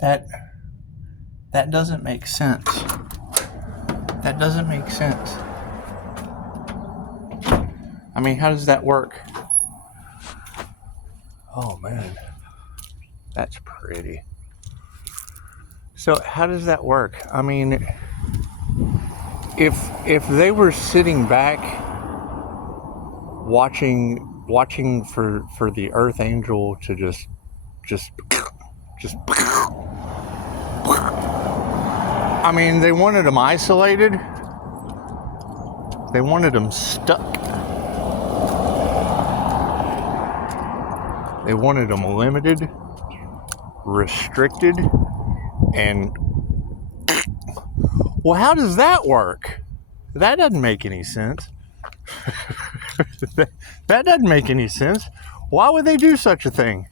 That doesn't make sense. That doesn't make sense. I mean, how does that work? Oh man, that's pretty. So how does that work? I mean, if they were sitting back watching for the Earth Angel to just I mean, they wanted them isolated. They wanted them stuck. They wanted them limited, restricted, and well, how does that work? That doesn't make any sense. That doesn't make any sense. Why would they do such a thing?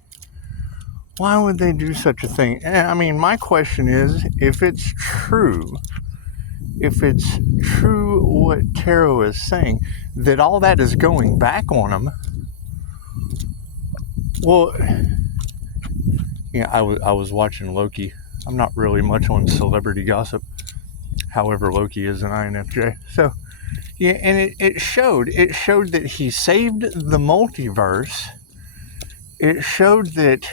Why would they do such a thing? I mean, my question is, if it's true what Tarot is saying, that all that is going back on them, well, yeah, I was watching Loki. I'm not really much on celebrity gossip. However, Loki is an INFJ. So, yeah, and it showed that he saved the multiverse. It showed that,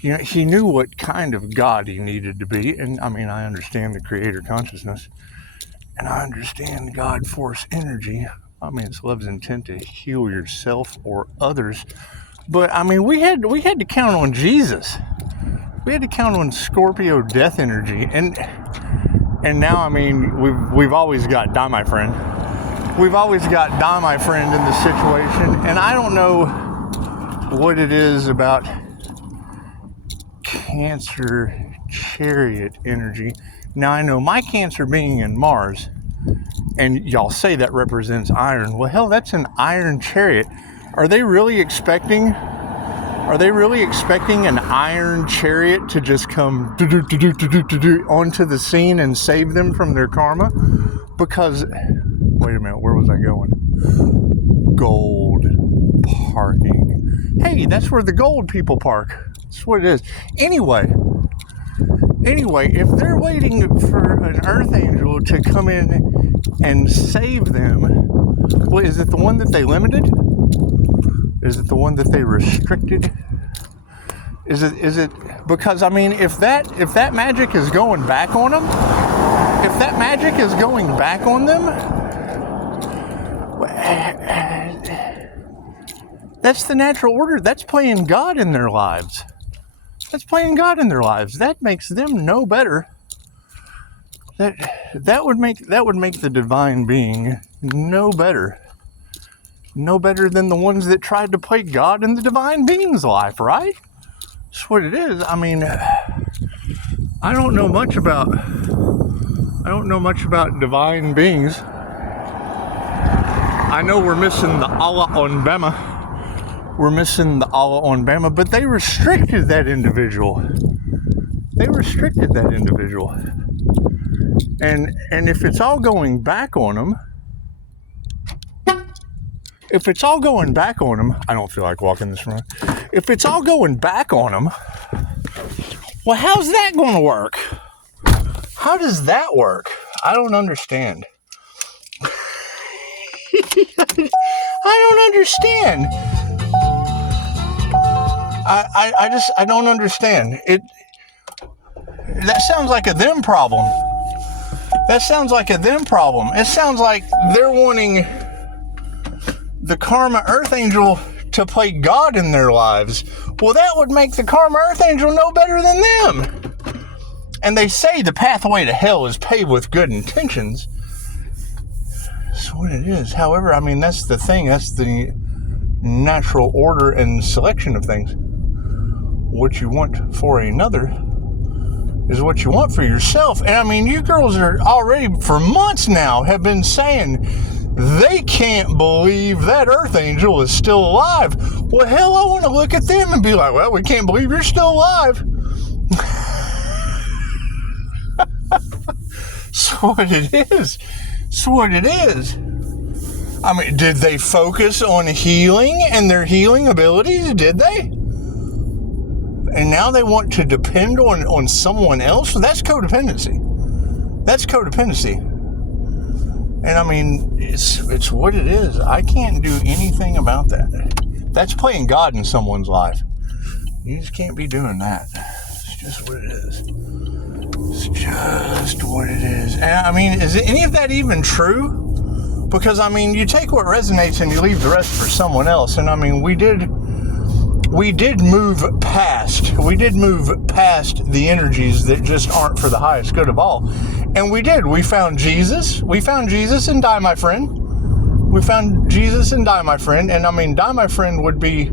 you know, he knew what kind of God he needed to be. And I mean, I understand the creator consciousness, and I understand God force energy. I mean, it's love's intent to heal yourself or others. But I mean, we had to count on Jesus. We had to count on Scorpio death energy, and now, I mean, we've always got Die My Friend. We've always got Die My Friend in the situation, and I don't know what it is about Cancer chariot energy. Now, I know my Cancer being in Mars, and y'all say that represents iron. Well, hell, that's an iron chariot. Are they really expecting an iron chariot to just come onto the scene and save them from their karma? Because, wait a minute, where was I going? Gold parking. Hey, that's where the gold people park. That's what it is. Anyway, if they're waiting for an Earth Angel to come in and save them, well, is it the one that they limited? Is it the one that they restricted? Is it because, I mean, if that magic is going back on them, that's the natural order. That's playing God in their lives. That makes them no better. That would make the divine being no better. No better than the ones that tried to play God in the divine being's life, right? That's what it is. I mean, I don't know much about divine beings. I know we're missing the Allah on Bama. But they restricted that individual. And if it's all going back on them, I don't feel like walking this road. If it's all going back on them, well, how's that going to work? How does that work? I don't understand. I don't understand. I don't understand. That sounds like a them problem. It sounds like they're wanting the Karma Earth Angel to play God in their lives. Well, that would make the Karma Earth Angel no better than them. And they say the pathway to hell is paved with good intentions. That's what it is. However, I mean, that's the thing. That's the natural order and selection of things. What you want for another is what you want for yourself. And I mean, you girls are already, for months now, have been saying they can't believe that Earth Angel is still alive. Well, hell, I want to look at them and be like, well, we can't believe you're still alive. That's what it is. That's what it is. I mean, did they focus on healing and their healing abilities? Did they? And now they want to depend on someone else. That's codependency. That's codependency. And I mean, it's what it is. I can't do anything about that. That's playing God in someone's life. You just can't be doing that. It's just what it is. It's just what it is. And I mean, is any of that even true? Because I mean, you take what resonates and you leave the rest for someone else. And I mean, we did move past the energies that just aren't for the highest good of all. And we did. We found Jesus. We found Jesus and Die My Friend. We found Jesus and Die My Friend. And I mean, Die My Friend would be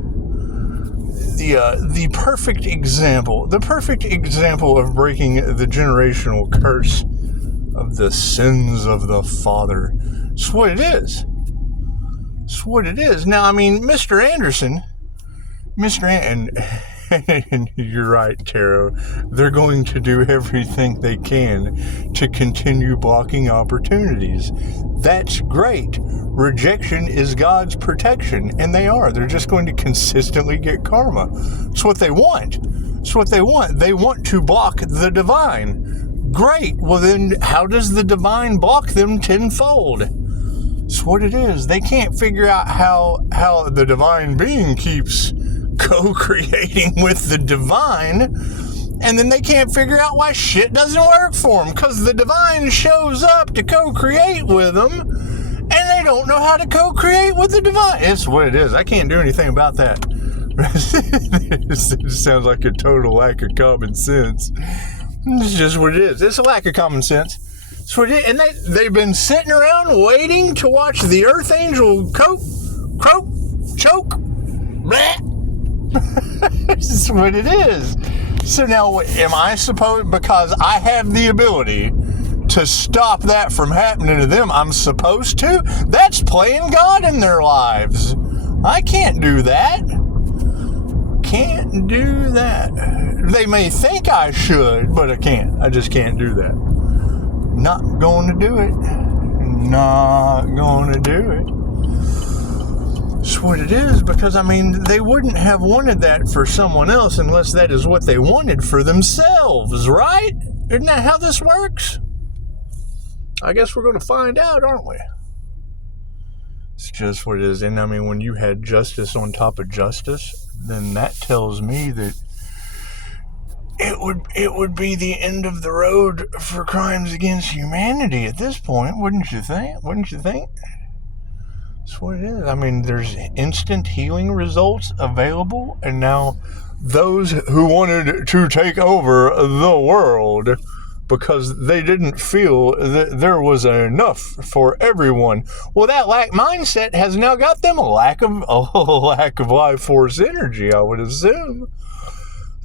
the perfect example of breaking the generational curse of the sins of the father. It's what it is. It's what it is. Now, I mean, Mr. Anderson, and you're right, Tarot, they're going to do everything they can to continue blocking opportunities. That's great. Rejection is God's protection, and they are. They're just going to consistently get karma. It's what they want. It's what they want. They want to block the divine. Great. Well, then how does the divine block them tenfold? It's what it is. They can't figure out how the divine being keeps co-creating with the divine, and then they can't figure out why shit doesn't work for them, because the divine shows up to co-create with them, and they don't know how to co-create with the divine. It's what it is. I can't do anything about that. It sounds like a total lack of common sense. It's just what it is. It's a lack of common sense. It's what it is. And they've been sitting around waiting to watch the Earth Angel croak, choke, bleh. This is what it is. So now, am I supposed, because I have the ability to stop that from happening to them, I'm supposed to? That's playing God in their lives. I can't do that. Can't do that. They may think I should, but I can't. I just can't do that. Not going to do it. Not going to do it. It's what it is, because I mean, they wouldn't have wanted that for someone else unless that is what they wanted for themselves, right? Isn't that how this works? I guess we're going to find out, aren't we? It's just what it is. And I mean, when you had justice on top of justice, then that tells me that it would be the end of the road for crimes against humanity at this point, wouldn't you think? Wouldn't you think? That's what it is. I mean, there's instant healing results available, and now those who wanted to take over the world because they didn't feel that there was enough for everyone. Well, that lack mindset has now got them a lack of life force energy, I would assume.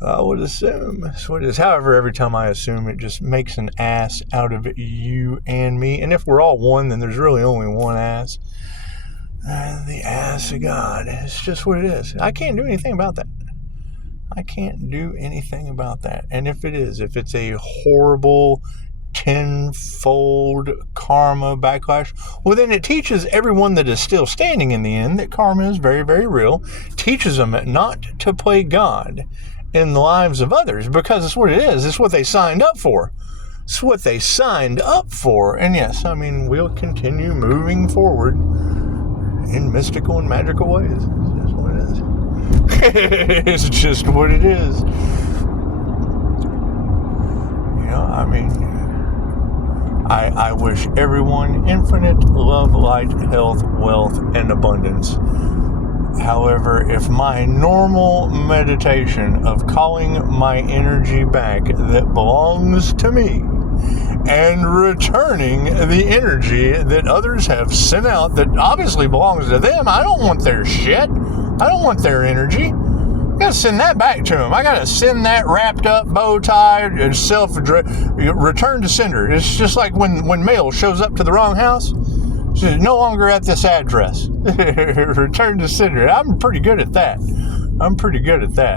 That's what it is. However, every time I assume, it just makes an ass out of you and me. And if we're all one, then there's really only one ass. The ass of God. It's just what it is. I can't do anything about that. I can't do anything about that. And if it's a horrible tenfold karma backlash, well, then it teaches everyone that is still standing in the end that karma is very, very real. Teaches them not to play God in the lives of others, because it's what it is. It's what they signed up for. It's what they signed up for. And yes, I mean, we'll continue moving forward in mystical and magical ways. It's just what it is. It's just what it is. You know, I mean, I wish everyone infinite love, light, health, wealth, and abundance. However, if my normal meditation of calling my energy back that belongs to me and returning the energy that others have sent out that obviously belongs to them, I don't want their shit. I don't want their energy. I gotta send that back to them. I gotta send that wrapped up, bow tied, and return to sender. It's just like when mail shows up to the wrong house. It's no longer at this address. Return to sender. I'm pretty good at that.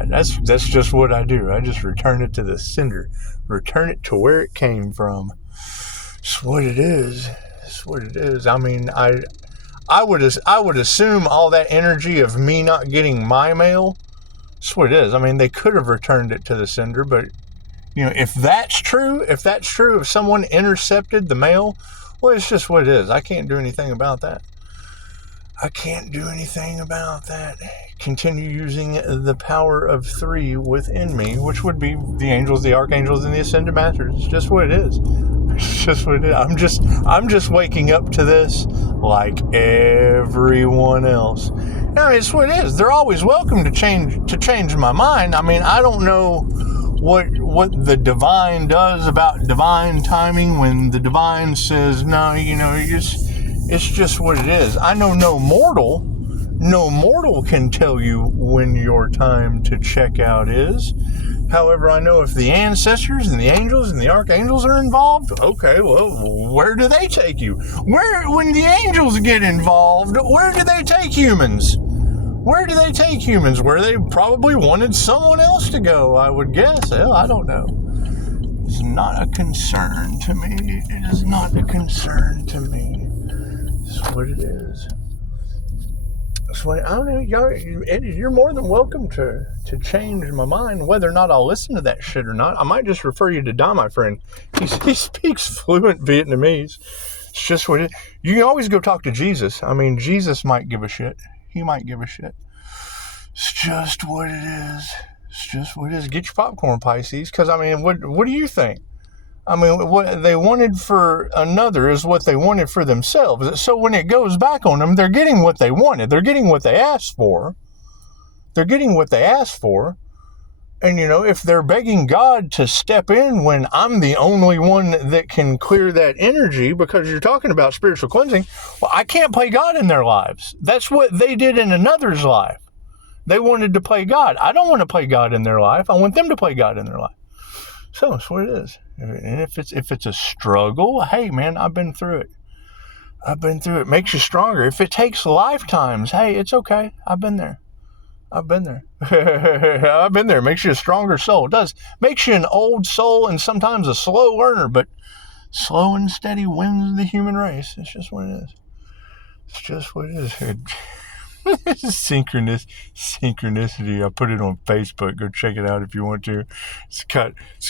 That's just what I do. I just return it to the sender. Return it to where it came from. It's what it is. It's what it is. I mean, I would assume all that energy of me not getting my mail That's what it is. I mean, they could have returned it to the sender, but, if that's true, if someone intercepted the mail, well, it's just what it is. I can't do anything about that. Continue using the power of 3 within me, which would be the angels, the archangels, and the ascended masters. It's just what it is. It's just what it is. I'm just waking up to this like everyone else. No, it's what it is. They're always welcome to change my mind. I mean, I don't know what the divine does about divine timing when the divine says, no, it's just what it is. I know no mortal can tell you when your time to check out is. However, I know if the ancestors and the angels and the archangels are involved, okay, well, where do they take you? When the angels get involved, where do they take humans? Where do they take humans? Where they probably wanted someone else to go, I would guess. Hell, I don't know. It's not a concern to me. It is not a concern to me. It's what it is. So I don't know, you're more than welcome to change my mind, whether or not I'll listen to that shit or not. I might just refer you to Don, my friend. He speaks fluent Vietnamese. It's just what it is. You can always go talk to Jesus. I mean, Jesus might give a shit. He might give a shit. It's just what it is. It's just what it is. Get your popcorn, Pisces, because, I mean, what do you think? I mean, what they wanted for another is what they wanted for themselves. So when it goes back on them, they're getting what they wanted. They're getting what they asked for. And, if they're begging God to step in when I'm the only one that can clear that energy, because you're talking about spiritual cleansing, well, I can't play God in their lives. That's what they did in another's life. They wanted to play God. I don't want to play God in their life. I want them to play God in their life. So that's what it is. And if it's a struggle, hey, man, I've been through it. It makes you stronger. If it takes lifetimes, hey, it's okay. I've been there. I've been there. It makes you a stronger soul. It does. Makes you an old soul and sometimes a slow learner, but slow and steady wins the human race. It's just what it is. It's just what it is. Synchronicity. I put it on Facebook. Go check it out if you want to. It's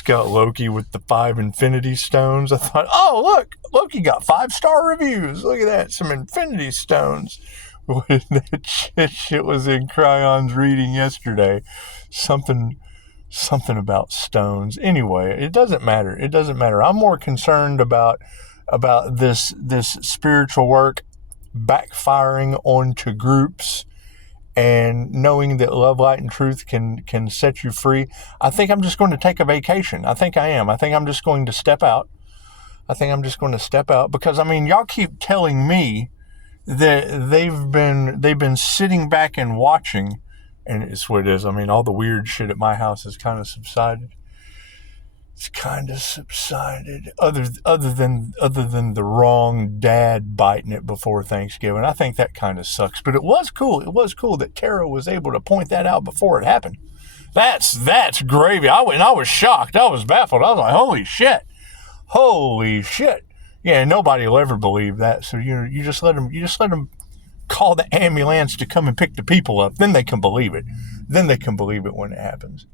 got Loki with the 5 infinity stones. I thought, oh, look, Loki got 5-star reviews. Look at that. Some infinity stones. That shit was in Cryon's reading yesterday. Something about stones. Anyway, it doesn't matter. I'm more concerned about this spiritual work backfiring onto groups and knowing that love, light, and truth can set you free. I think I'm just going to take a vacation. I think I am. I think I'm just going to step out. Because, I mean, y'all keep telling me that they've been sitting back and watching, and it's what it is. I mean, all the weird shit at my house has kind of subsided. It's kind of subsided, other than the wrong dad biting it before Thanksgiving. I think that kind of sucks, but it was cool. It was cool that Tara was able to point that out before it happened. That's gravy. I was shocked. I was baffled. I was like, holy shit. Yeah, nobody will ever believe that. So you just let them call the ambulance to come and pick the people up. Then they can believe it. When it happens.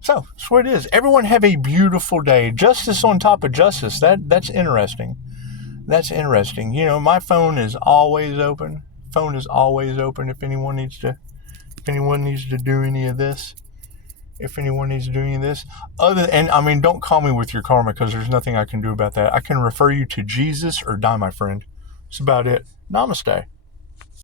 So that's what it is. Everyone have a beautiful day. Justice on top of justice. That's interesting. My phone is always open. If anyone needs to do any of this. Don't call me with your karma, because there's nothing I can do about that. I can refer you to Jesus or die, my friend. That's about it. Namaste.